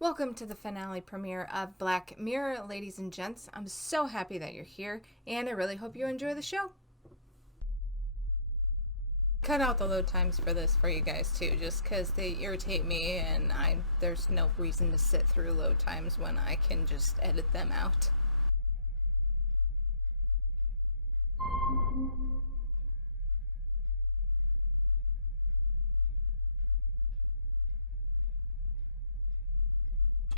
Welcome to the finale premiere of Black Mirror, ladies and gents. I'm so happy that you're here, and I really hope you enjoy the show. Cut out the load times for this for you guys too, just because they irritate me, and there's no reason to sit through load times when I can just edit them out.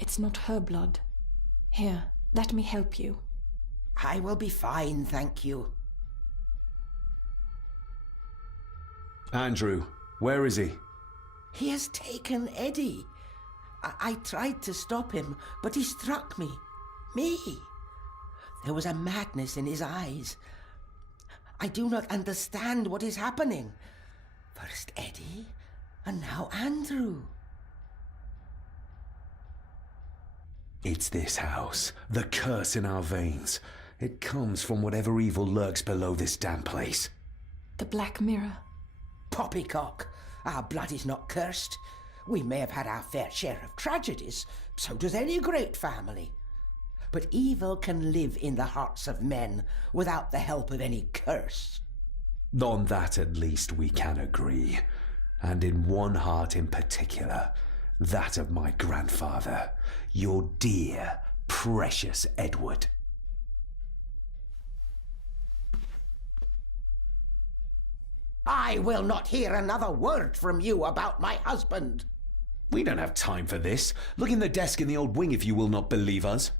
It's not her blood. Here, let me help you. I will be fine, thank you. Andrew, where is he? He has taken Eddie. I tried to stop him, but he struck me. Me. There was a madness in his eyes. I do not understand what is happening. First Eddie, and now Andrew. It's this house, the curse in our veins. It comes from whatever evil lurks below this damn place. The Black Mirror. Poppycock. Our blood is not cursed. We may have had our fair share of tragedies. So does any great family. But evil can live in the hearts of men without the help of any curse. On that at least we can agree. And in one heart in particular, that of my grandfather, your dear, precious Edward. I will not hear another word from you about my husband. We don't have time for this. Look in the desk in the old wing if you will not believe us.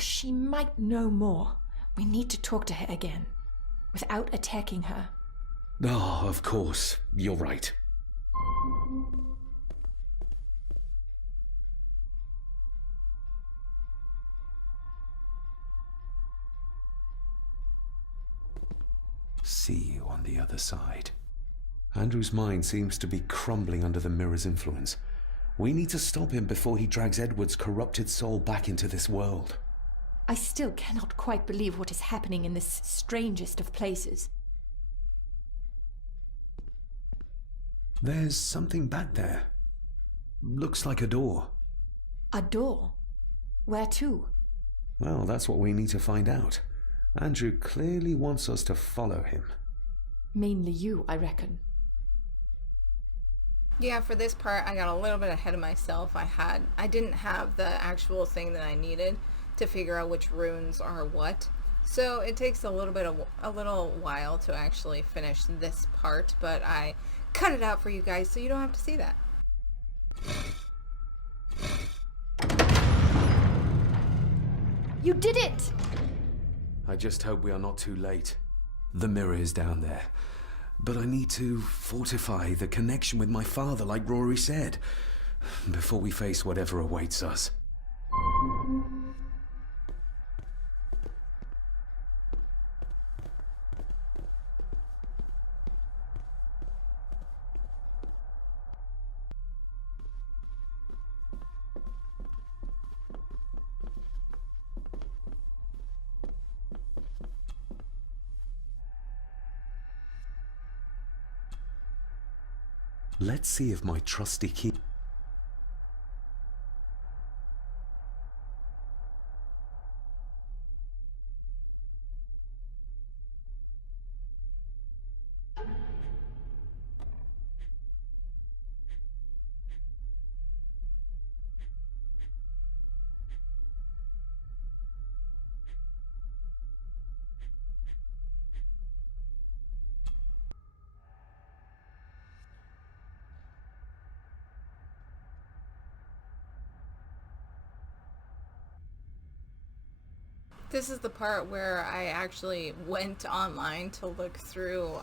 She might know more. We need to talk to her again, without attacking her. Oh, of course. You're right. See you on the other side. Andrew's mind seems to be crumbling under the mirror's influence. We need to stop him before he drags Edward's corrupted soul back into this world. I still cannot quite believe what is happening in this strangest of places. There's something back there. Looks like a door. A door? Where to? Well, that's what we need to find out. Andrew clearly wants us to follow him. Mainly you, I reckon. Yeah, for this part, I got a little bit ahead of myself. I didn't have the actual thing that I needed to figure out which runes are what. So it takes a little while to actually finish this part, but I cut it out for you guys so you don't have to see that. You did it! I just hope we are not too late. The mirror is down there. But I need to fortify the connection with my father, like Rory said, before we face whatever awaits us. Let's see if my trusty key... This is the part where I actually went online to look through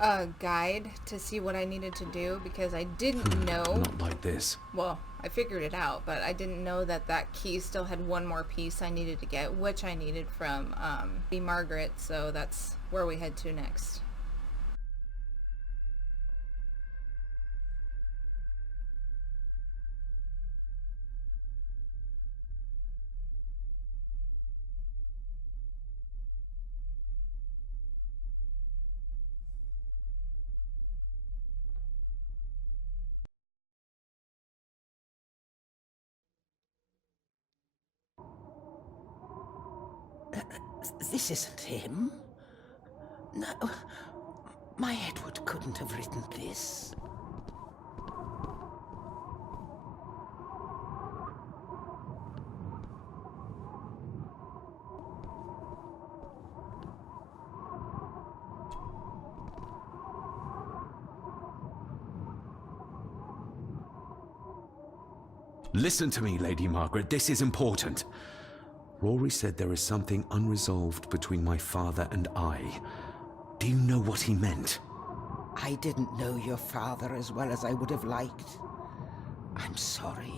a guide to see what I needed to do, because I didn't know. Not like this. Well, I figured it out, but I didn't know that that key still had one more piece I needed to get, which I needed from Margaret, so that's where we head to next. This isn't him. No, my Edward couldn't have written this. Listen to me, Lady Margaret. This is important. Rory said there is something unresolved between my father and I. Do you know what he meant? I didn't know your father as well as I would have liked. I'm sorry,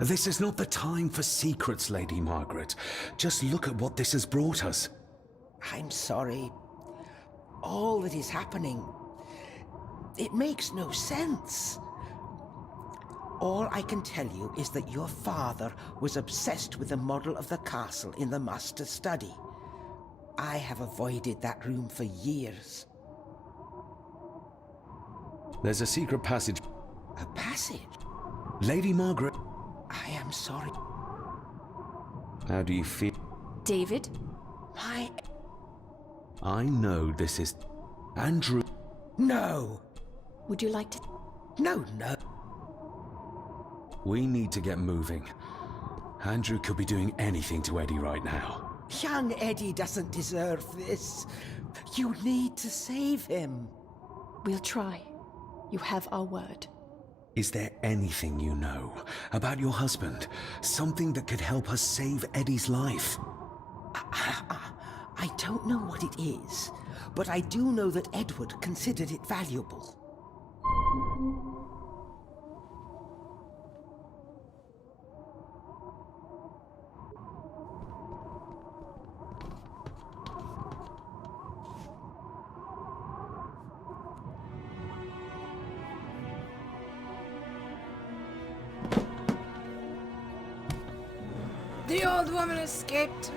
This is not the time for secrets, Lady Margaret. Just look at what this has brought us. I'm sorry. All that is happening, it makes no sense. All I can tell you is that your father was obsessed with the model of the castle in the master study. I have avoided that room for years. There's a secret passage. A passage? Lady Margaret. I am sorry. How do you feel? David? I know this is... Andrew... No! Would you like to... No. We need to get moving. Andrew could be doing anything to Eddie right now. Young Eddie doesn't deserve this. You need to save him. We'll try. You have our word. Is there anything you know about your husband? Something that could help us save Eddie's life? I don't know what it is, but I do know that Edward considered it valuable. The old woman escaped.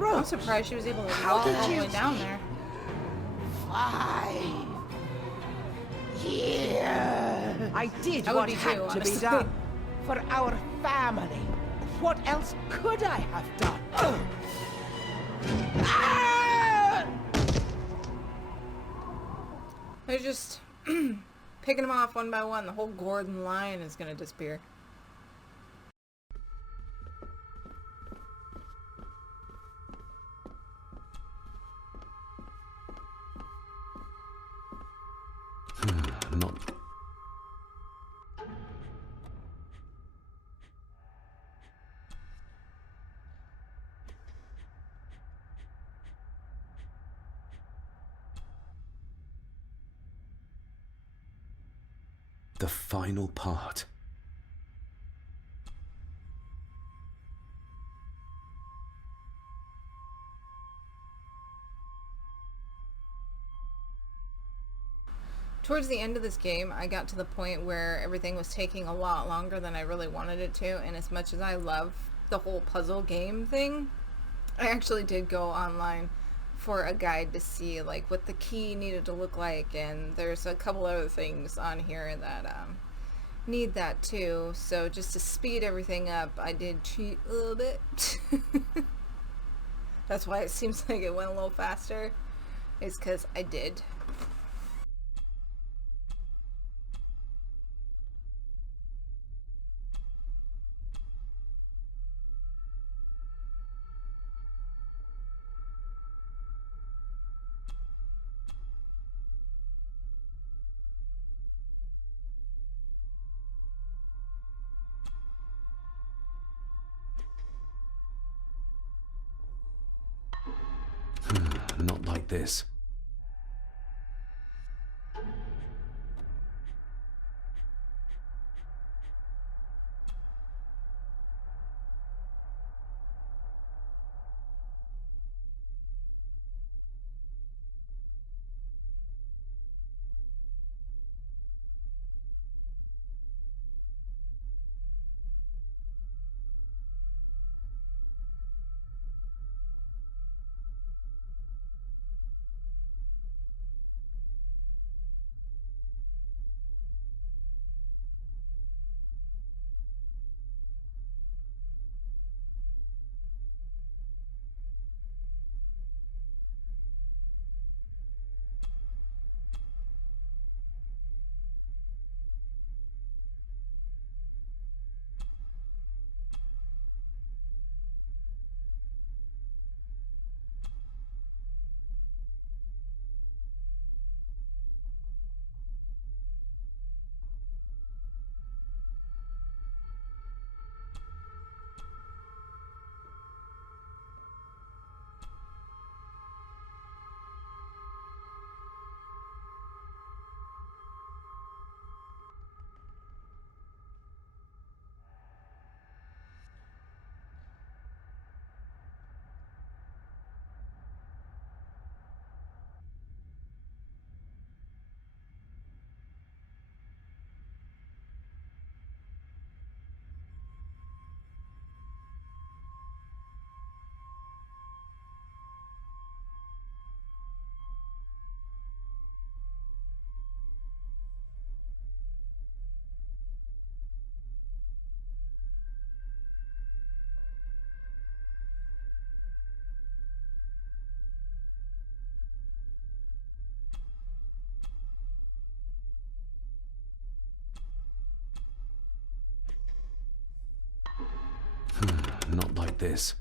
I'm surprised she was able to walk all the way down there. 5 years. I did I would what be had too, to be honestly. done for our family. What else could I have done? Ah! They're just picking them off one by one. The whole Gordon line is going to disappear. Not... The final part. Towards the end of this game, I got to the point where everything was taking a lot longer than I really wanted it to, and as much as I love the whole puzzle game thing, I actually did go online for a guide to see like what the key needed to look like, and there's a couple other things on here that need that too. So just to speed everything up, I did cheat a little bit. That's why it seems like it went a little faster, is because I did. Not like this. Not like this.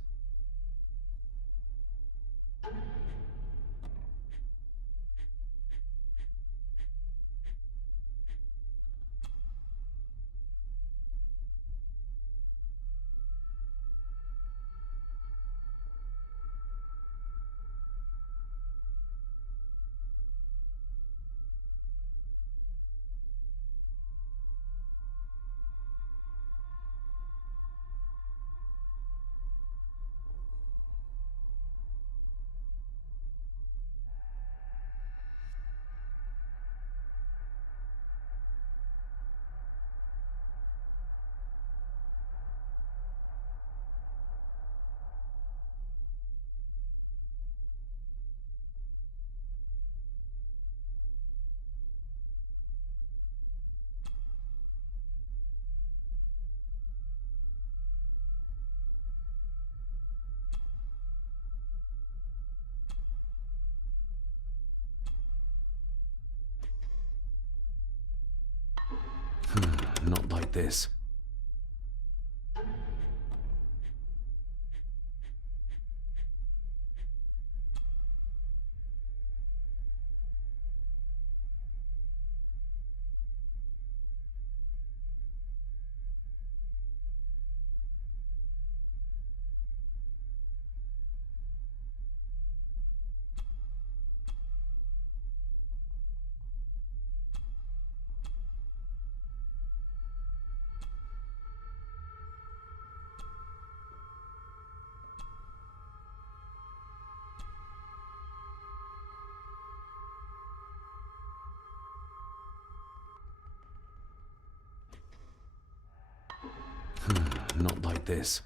Not like this. Not like this.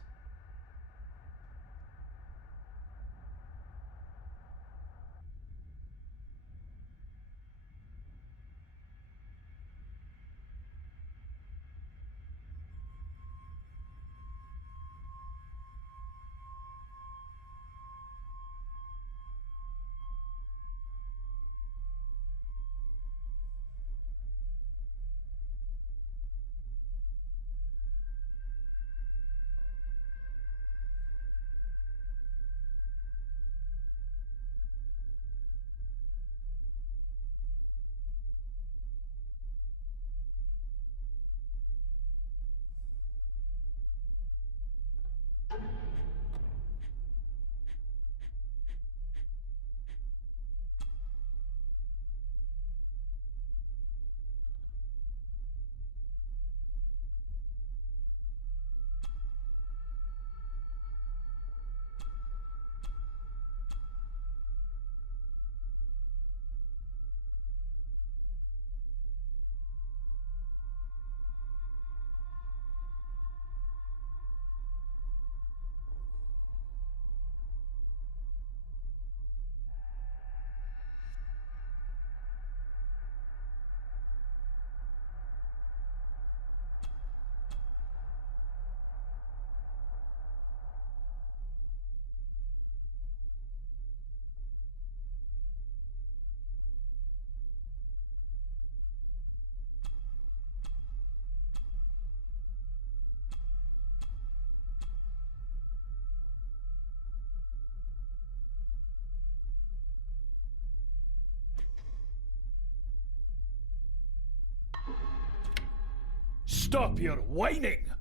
Stop your whining!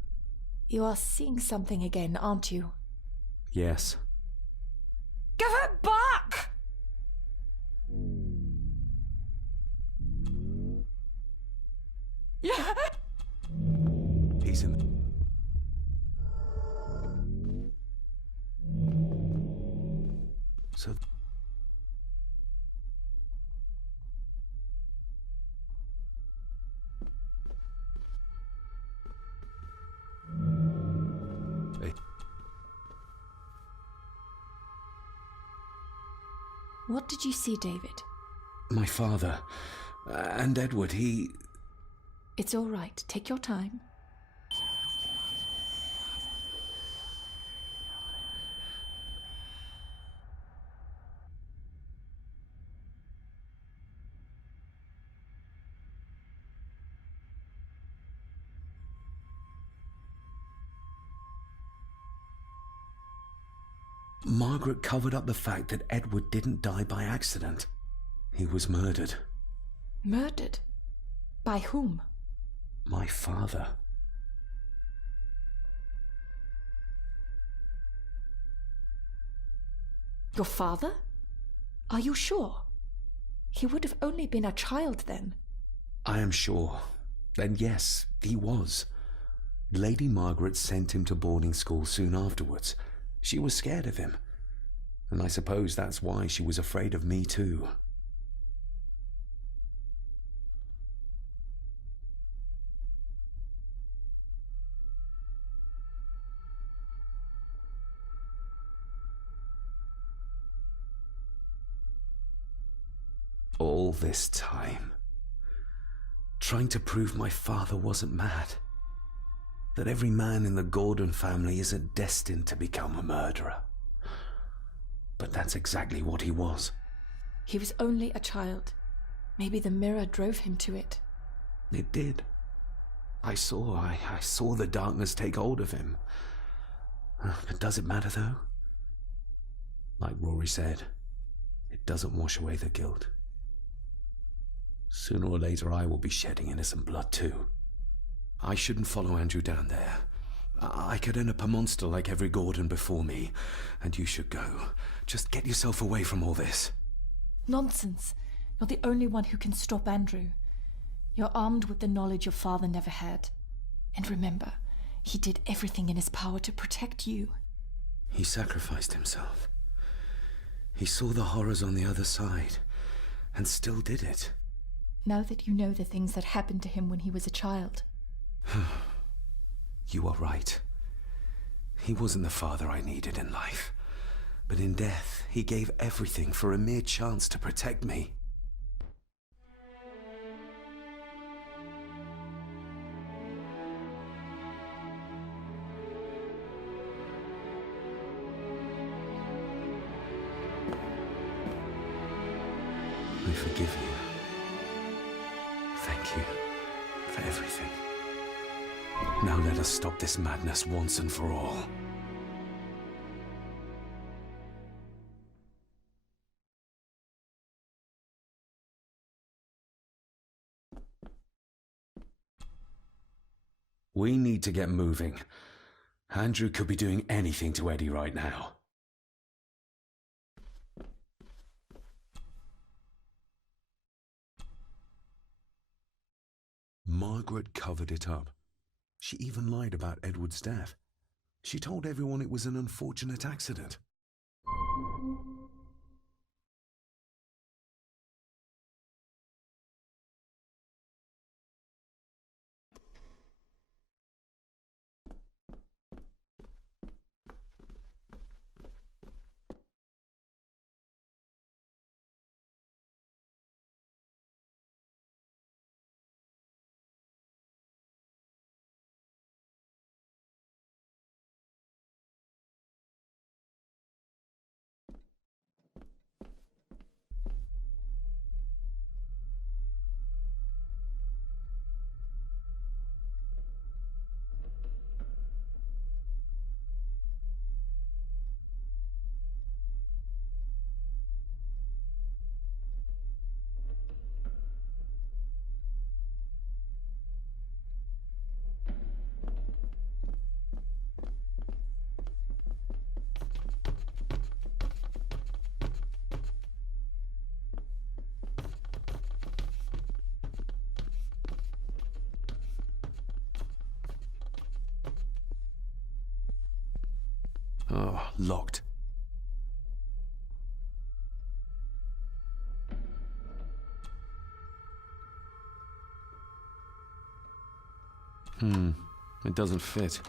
You are seeing something again, aren't you? Yes. Give it back! Yeah. He's in. So. Hey. What did you see, David? My father. And Edward, he. It's all right. Take your time. Margaret covered up the fact that Edward didn't die by accident. He was murdered. Murdered? By whom? My father. Your father? Are you sure? He would have only been a child then. I am sure. Then yes, he was. Lady Margaret sent him to boarding school soon afterwards. She was scared of him. And I suppose that's why she was afraid of me too. All this time, trying to prove my father wasn't mad. That every man in the Gordon family isn't destined to become a murderer. But that's exactly what he was. He was only a child. Maybe the mirror drove him to it. It did. I saw the darkness take hold of him. But does it matter though? Like Rory said, it doesn't wash away the guilt. Sooner or later I will be shedding innocent blood too. I shouldn't follow Andrew down there. I could end up a monster like every Gordon before me, and you should go. Just get yourself away from all this. Nonsense. You're the only one who can stop Andrew. You're armed with the knowledge your father never had. And remember, he did everything in his power to protect you. He sacrificed himself. He saw the horrors on the other side, and still did it. Now that you know the things that happened to him when he was a child. You are right. He wasn't the father I needed in life. But in death, he gave everything for a mere chance to protect me. I forgive you. Thank you for everything. Now let us stop this madness once and for all. We need to get moving. Andrew could be doing anything to Eddie right now. Margaret covered it up. She even lied about Edward's death. She told everyone it was an unfortunate accident. Oh, locked. It doesn't fit.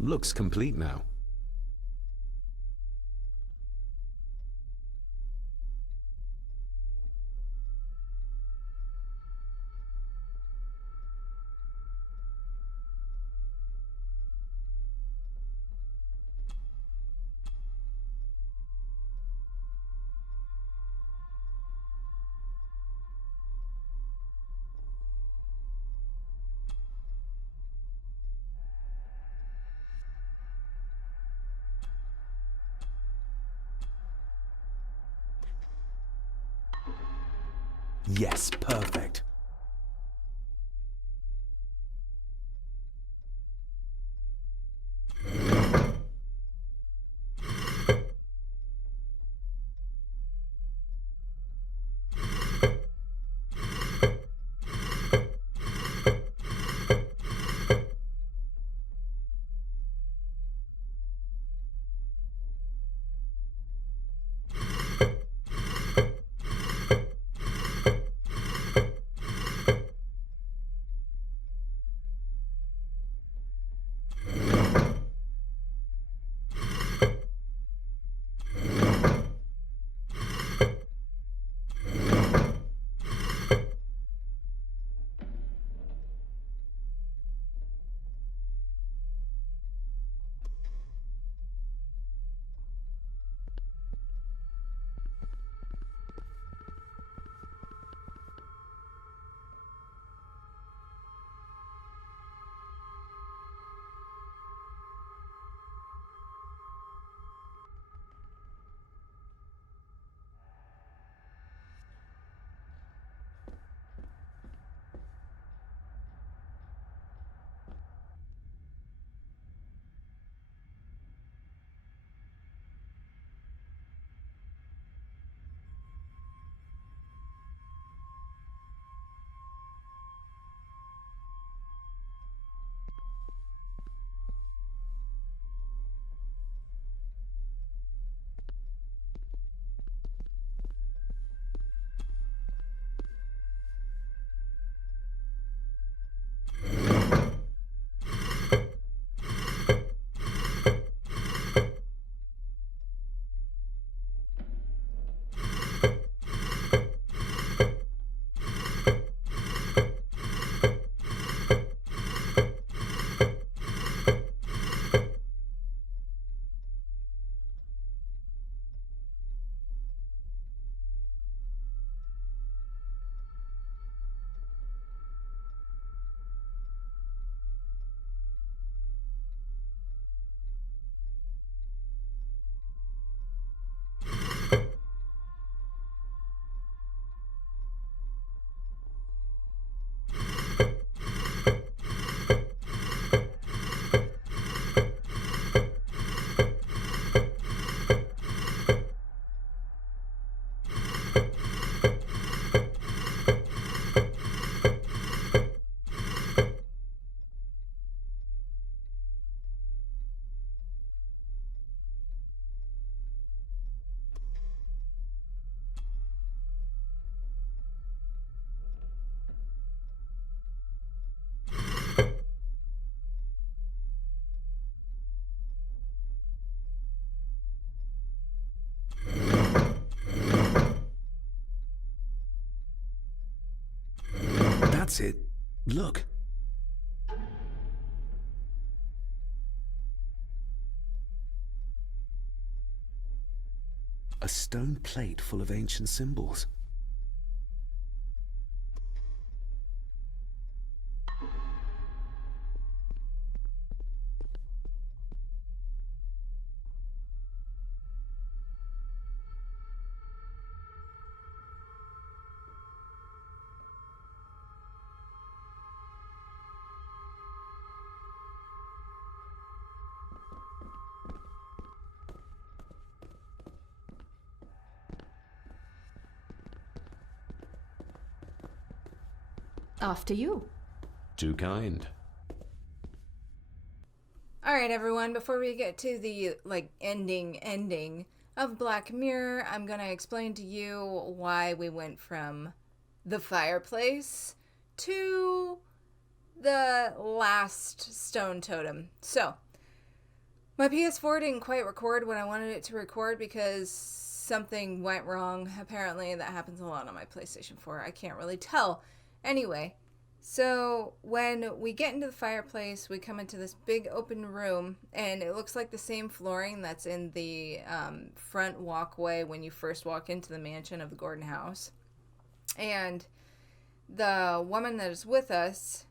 Looks complete now. Yes, perfect. That's it. Look. A stone plate full of ancient symbols. After you. Too kind. Alright everyone, before we get to the ending of Black Mirror, I'm gonna explain to you why we went from the fireplace to the last stone totem. So, My PS4 didn't quite record when I wanted it to record because something went wrong. Apparently, that happens a lot on my PlayStation 4. I can't really tell. Anyway, so when we get into the fireplace, we come into this big open room, and it looks like the same flooring that's in the front walkway when you first walk into the mansion of the Gordon house. And the woman that is with us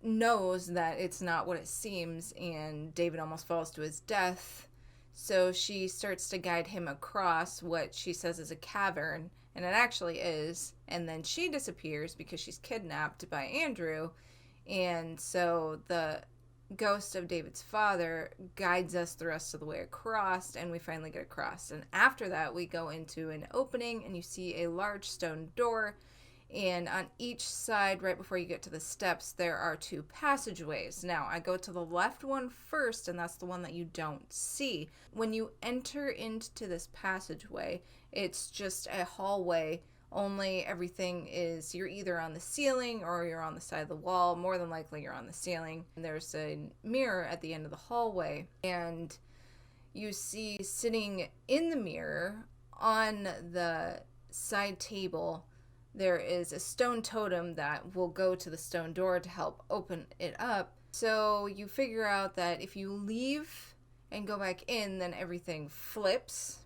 knows that it's not what it seems, and David almost falls to his death. So she starts to guide him across what she says is a cavern, and it actually is. And then she disappears because she's kidnapped by Andrew. And so the ghost of David's father guides us the rest of the way across, and we finally get across. And after that, we go into an opening, and you see a large stone door. And on each side, right before you get to the steps, there are two passageways. Now, I go to the left one first, and that's the one that you don't see. When you enter into this passageway, it's just a hallway, only everything is, you're either on the ceiling or you're on the side of the wall. More than likely, you're on the ceiling. And there's a mirror at the end of the hallway, and you see sitting in the mirror on the side table, there is a stone totem that will go to the stone door to help open it up. So you figure out that if you leave and go back in, then everything flips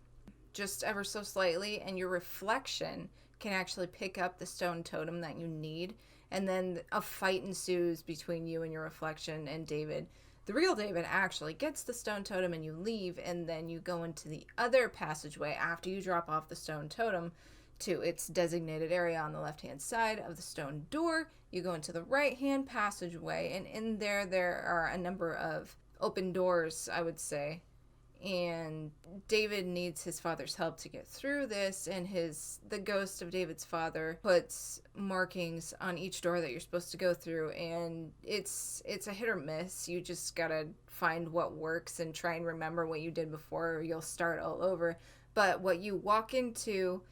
just ever so slightly, and your reflection can actually pick up the stone totem that you need. And then a fight ensues between you and your reflection and David. The real David actually gets the stone totem, and you leave, and then you go into the other passageway after you drop off the stone totem to its designated area on the left-hand side of the stone door. You go into the right-hand passageway, and in there are a number of open doors, I would say. And David needs his father's help to get through this, and the ghost of David's father puts markings on each door that you're supposed to go through, and it's a hit or miss. You just gotta find what works and try and remember what you did before, or you'll start all over. But what you walk into,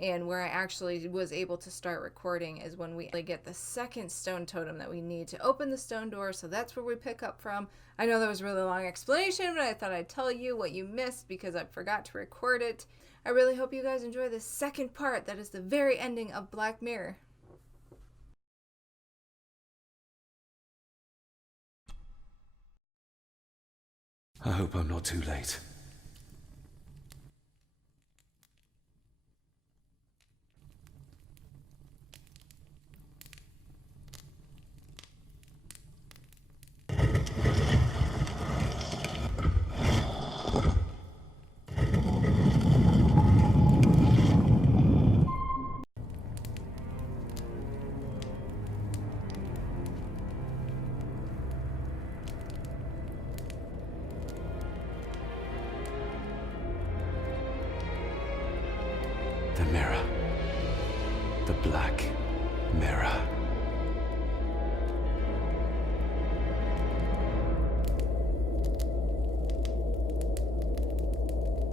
and where I actually was able to start recording, is when we get the second stone totem that we need to open the stone door. So that's where we pick up from. I know that was a really long explanation, but I thought I'd tell you what you missed because I forgot to record it. I really hope you guys enjoy this second part that is the very ending of Black Mirror. I hope I'm not too late. The mirror. The Black Mirror.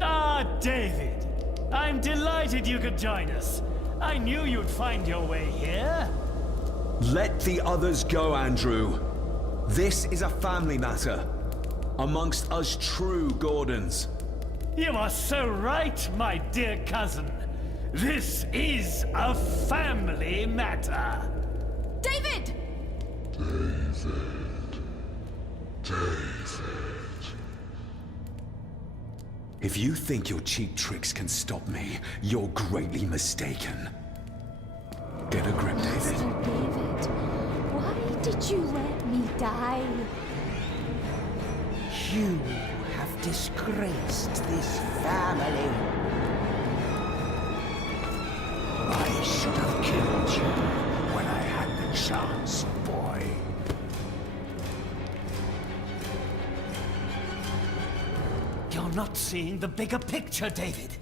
Ah, David! I'm delighted you could join us. I knew you'd find your way here. Let the others go, Andrew. This is a family matter. Amongst us true Gordons. You are so right, my dear cousin. This is a family matter. David! If you think your cheap tricks can stop me, you're greatly mistaken. Get a grip, David. Mr. David, why did you let me die? You have disgraced this family. I should have killed you when I had the chance, boy. You're not seeing the bigger picture, David.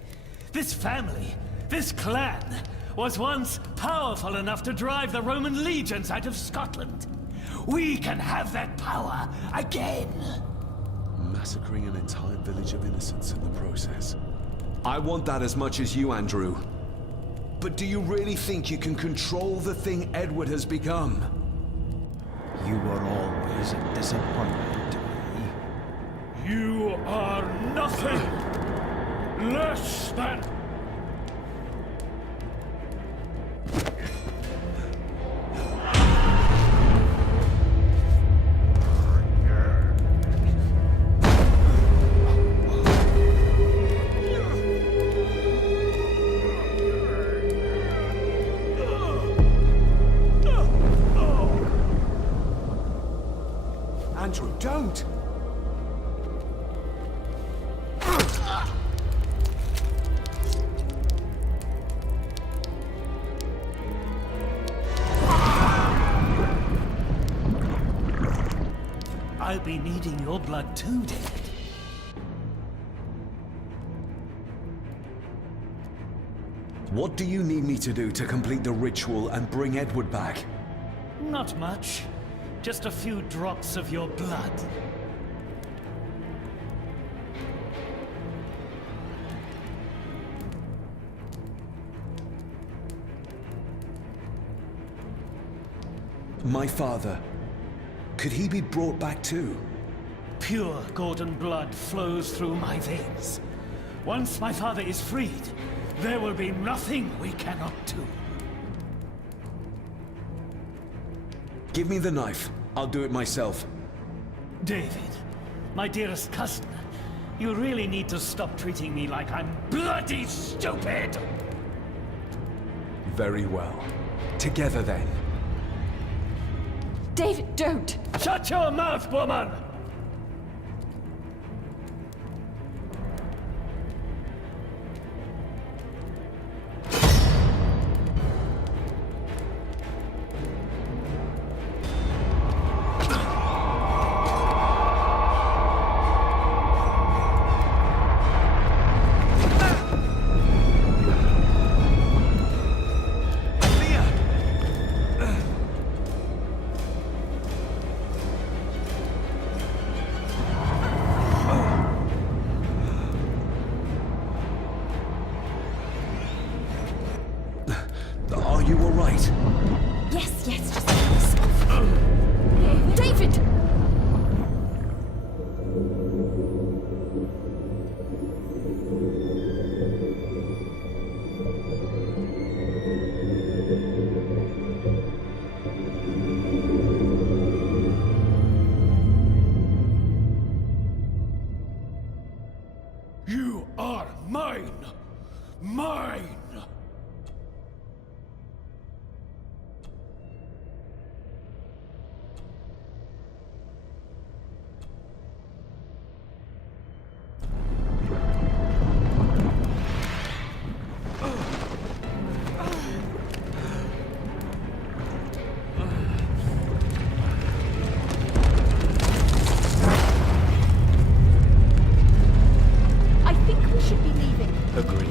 This family, this clan, was once powerful enough to drive the Roman legions out of Scotland. We can have that power again. Massacring an entire village of innocents in the process. I want that as much as you, Andrew. But do you really think you can control the thing Edward has become? You were always a disappointment to me. You are nothing less than... Andrew, don't! I'll be needing your blood too, David. What do you need me to do to complete the ritual and bring Edward back? Not much. Just a few drops of your blood. My father. Could he be brought back too? Pure Gordon blood flows through my veins. Once my father is freed, there will be nothing we cannot do. Give me the knife. I'll do it myself. David, my dearest cousin, you really need to stop treating me like I'm bloody stupid! Very well. Together then. David, don't! Shut your mouth, woman! Are you all right? Yes, just David! You are mine! Mine! I think we should be leaving. Agreed.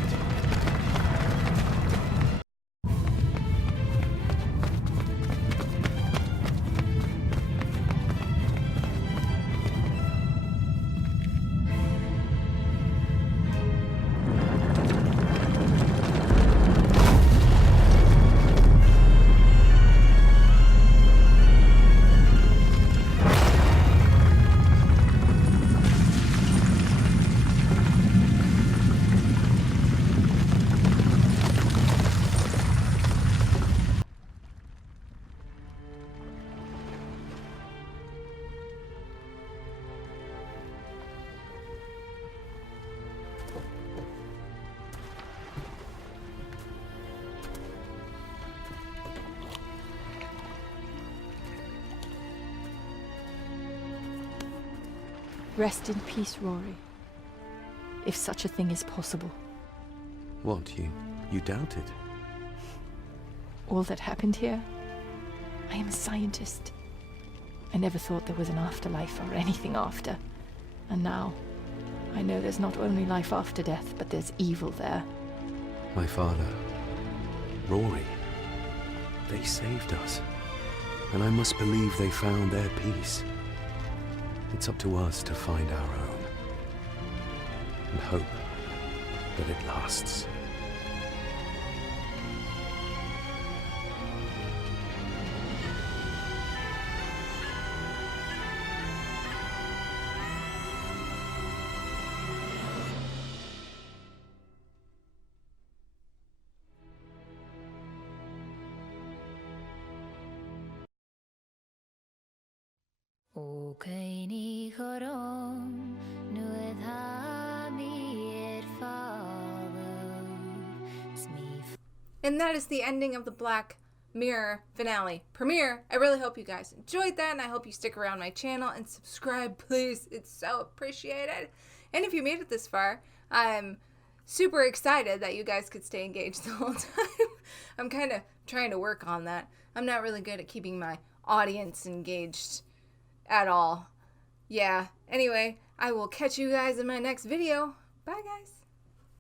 Rest in peace, Rory. If such a thing is possible. What, you doubt it? All that happened here? I am a scientist. I never thought there was an afterlife or anything after. And now, I know there's not only life after death, but there's evil there. My father, Rory, they saved us. And I must believe they found their peace. It's up to us to find our own. And hope that it lasts. And that is the ending of the Black Mirror finale premiere. I really hope you guys enjoyed that, and I hope you stick around my channel and subscribe, please. It's so appreciated. And if you made it this far, I'm super excited that you guys could stay engaged the whole time. I'm kind of trying to work on that. I'm not really good at keeping my audience engaged at all. Yeah, anyway, I will catch you guys in my next video. Bye, guys.